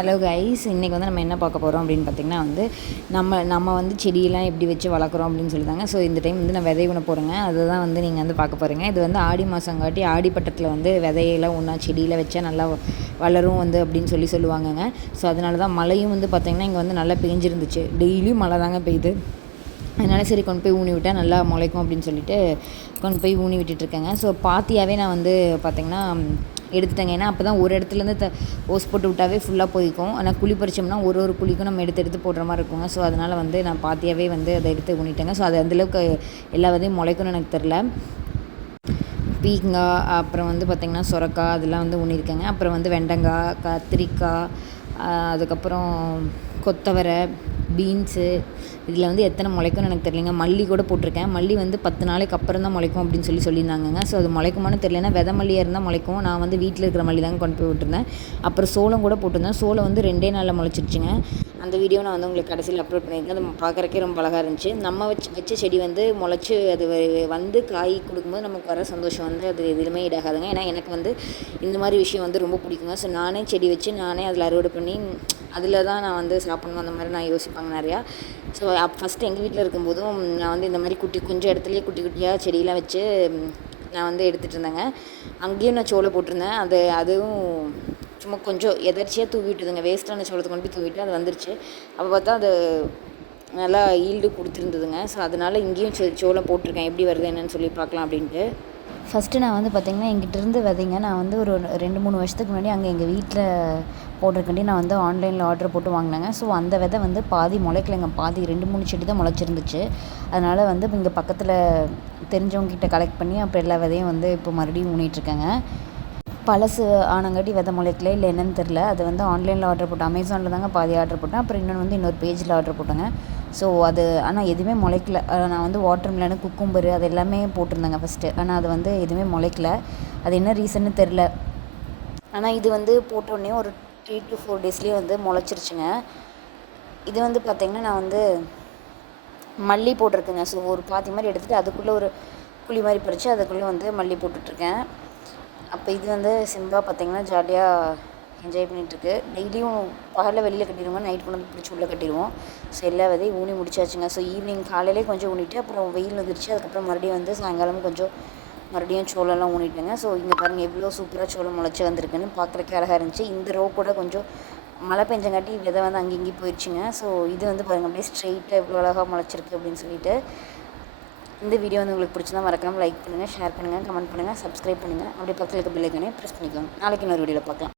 Hello guys, இன்றைக்கி வந்து நம்ம என்ன பார்க்க போகிறோம் அப்படின்னு பார்த்திங்கன்னா வந்து நம்ம வந்து செடியெல்லாம் எப்படி வச்சு வளர்க்குறோம் அப்படின்னு சொல்லிட்டாங்க. ஸோ இந்த டைம் வந்து நான் விதை ஒன்று போடுங்க, அதுதான் வந்து நீங்கள் வந்து பார்க்க போகிறீங்க. இது வந்து ஆடி மாதங்காட்டி ஆடி பட்டத்தில் வந்து விதையெல்லாம் ஒன்றா செடியில் வச்சா நல்லா வளரும் வந்து அப்படின்னு சொல்லுவாங்கங்க. ஸோ அதனால தான் மழையும் வந்து பார்த்திங்கன்னா இங்கே வந்து நல்லா பெஞ்சிருந்துச்சு. டெய்லியும் மழை தாங்க பெய்யுது. அதனால் சரி கொண்டு போய் ஊனி விட்டால் நல்லா முளைக்கும் அப்படின்னு சொல்லிட்டு கொண்டு போய் ஊனி விட்டுட்ருக்கேங்க. ஸோ பாத்தியாகவே நான் வந்து பார்த்திங்கன்னா எடுத்துட்டேங்க. ஏன்னா அப்போ தான் ஒரு இடத்துலேருந்து ஓஸ் போட்டு விட்டாவே ஃபுல்லாக போய்க்கும். ஆனால் குழி பறிச்சோம்னா ஒரு குழிக்கும் நம்ம எடுத்து போடுற மாதிரி இருக்குங்க. ஸோ அதனால் வந்து நான் பாத்தியாகவே வந்து அதை எடுத்து ஊனிட்டேங்க. ஸோ அது அந்தளவுக்கு எல்லா விதையும் முளைக்கும்னு எனக்கு தெரில. பீக்கங்காய், அப்புறம் வந்து பார்த்திங்கன்னா சுரக்காய், அதெல்லாம் வந்து ஊனியிருக்கேங்க. அப்புறம் வந்து வெண்டைக்காய், கத்திரிக்காய், அதுக்கப்புறம் கொத்தவரை, பீன்ஸு, இதில் வந்து எத்தனை முளைக்கும்னு எனக்கு தெரியலைங்க. மல்லி கூட போட்டிருக்கேன். மல்லி வந்து 10 நாளைக்கு அப்புறம் தான் முளைக்கும் அப்படின்னு சொல்லியிருந்தாங்கங்க. ஸோ அது முளைக்குமான்னு தெரியலனா விதை மல்லியாக இருந்தால் முளைக்கும். நான் வந்து வீட்டில் இருக்கிற மல்லி தாங்க கொண்டு போய் விட்டுருந்தேன். அப்புறம் சோளம் கூட போட்டிருந்தேன். சோளம் வந்து 2 நாளில் முளைச்சிருச்சுங்க. அந்த வீடியோ நான் வந்து உங்களுக்கு கடைசியில் அப்லோட் பண்ணியிருக்கேன். அது பார்க்குறக்கே ரொம்ப அழகாக இருந்துச்சு. நம்ம வச்ச செடி வந்து முளைச்சி அது வந்து காய் கொடுக்கும்போது நமக்கு வர சந்தோஷம் வந்து அது எதுவுமே ஈடாகாதுங்க. ஏன்னா எனக்கு வந்து இந்த மாதிரி விஷயம் வந்து ரொம்ப பிடிக்குங்க. ஸோ நானே செடி வச்சு நானே அதில் அறுவடை பண்ணி அதில் தான் நான் வந்து சாப்பிடணும் அந்த மாதிரி நான் யோசிப்பாங்க நிறையா. ஸோ ஃபஸ்ட்டு எங்கள் வீட்டில் இருக்கும்போதும் நான் வந்து இந்த மாதிரி கொஞ்சம் இடத்துலையே குட்டி குட்டியாக செடியெலாம் வச்சு நான் வந்து எடுத்துகிட்டு இருந்தேங்க. அங்கேயும் நான் சோளம் போட்டிருந்தேன். அதுவும் சும்மா கொஞ்சம் எதர்ச்சியாக தூவிட்டுதுங்க. வேஸ்ட்டான சோளத்தை கொண்டு போய் தூவிட்டு அது வந்துருச்சு. அப்போ பார்த்தா அது நல்லா ஈல்டு கொடுத்துருந்ததுங்க. ஸோ அதனால் இங்கேயும் சோளம் போட்டிருக்கேன். எப்படி வருது என்னன்னு சொல்லி பார்க்கலாம் அப்படின்ட்டு. ஃபஸ்ட்டு நான் வந்து பார்த்திங்கன்னா எங்கிட்டேருந்து விதைங்க நான் வந்து ஒரு 2-3 வருஷத்துக்கு முன்னாடி அங்கே எங்கள் வீட்டில் போட்டிருக்காண்டி நான் வந்து ஆன்லைனில் ஆர்டர் போட்டு வாங்கினேங்க. ஸோ அந்த விதை வந்து பாதி முளைக்கலைங்க. பாதி 2-3 செடி தான் முளைச்சிருந்துச்சு. அதனால் வந்து இங்கே பக்கத்தில் தெரிஞ்சவங்ககிட்ட கலெக்ட் பண்ணி அப்புறம் எல்லா விதையும் வந்து இப்போ மறுபடியும் ஊனிகிட்ருக்கேங்க. பழசு ஆனங்காட்டி விதை முளைக்கல இல்லை என்னன்னு தெரில. அது வந்து ஆன்லைனில் ஆர்டர் போட்டேன். அமேசானில் தாங்க பாதி ஆர்டர் போட்டேன். அப்புறம் இன்னொரு பேஜில் ஆர்டர் போட்டேங்க. ஸோ அது ஆனால் எதுவுமே முளைக்கல. நான் வந்து வாட்டர் மெலனு, குக்கும்பரு அது எல்லாமே போட்டிருந்தேங்க ஃபஸ்ட்டு. ஆனால் அது வந்து எதுவுமே முளைக்கல. அது என்ன ரீசன்னு தெரில. ஆனால் இது வந்து போட்டோடனே ஒரு 3 to 4 டேஸ்லேயே வந்து முளைச்சிருச்சுங்க. இது வந்து பார்த்திங்கன்னா நான் வந்து மல்லி போட்டிருக்கேங்க. ஸோ ஒரு பாத்தி மாதிரி எடுத்துகிட்டு அதுக்குள்ளே ஒரு குழி மாதிரி பறித்து அதுக்குள்ளே வந்து மல்லி போட்டுட்ருக்கேன். அப்போ இது வந்து சிம்பிளாக பார்த்திங்கன்னா ஜாலியாக என்ஜாய் பண்ணிகிட்ருக்கு. டெய்லியும் பகலில் வெளியில் கட்டிடுவோம், நைட் கொண்டு வந்து பிடிச்சி உள்ளே கட்டிடுவோம். ஸோ எல்லா விதையும் ஊனி முடிச்சாச்சுங்க. ஸோ ஈவினிங் காலையிலே கொஞ்சம் ஊனிட்டு அப்புறம் வெயில் வந்துருச்சு. அதுக்கப்புறம் மறுபடியும் வந்து சாயங்காலம் கொஞ்சம் மறுபடியும் சோளம்லாம் ஊனிட்டேங்க. ஸோ இங்கே பாருங்கள் எவ்வளோ சூப்பராக சோளம் முளைச்சி வந்திருக்குன்னு பார்க்குறக்கே அழகாக இருந்துச்சு. இந்த ரோ கூட கொஞ்சம் மழை பெஞ்சங்காட்டி விதை வந்து அங்கேயும் போயிடுச்சுங்க. ஸோ இது வந்து பாருங்கள் அப்படியே ஸ்ட்ரெயிட்டாக எவ்வளோ அழகாக முளைச்சிருக்கு அப்படின்னு சொல்லிட்டு. இந்த வீடியோ வந்து உங்களுக்கு பிடிச்சிருந்தா மறக்காமல் லைக் பண்ணுங்கள், ஷேர் பண்ணுங்கள், கமெண்ட் பண்ணுங்கள், சப்ஸ்கிரைப் பண்ணுங்கள். அப்படியே பக்கத்தில் இருக்க பெல் ஐக்கானே ப்ரெஸ் பண்ணிக்கோங்க. நாளைக்கு இன்னொரு வீடியோவில் பார்க்கலாம்.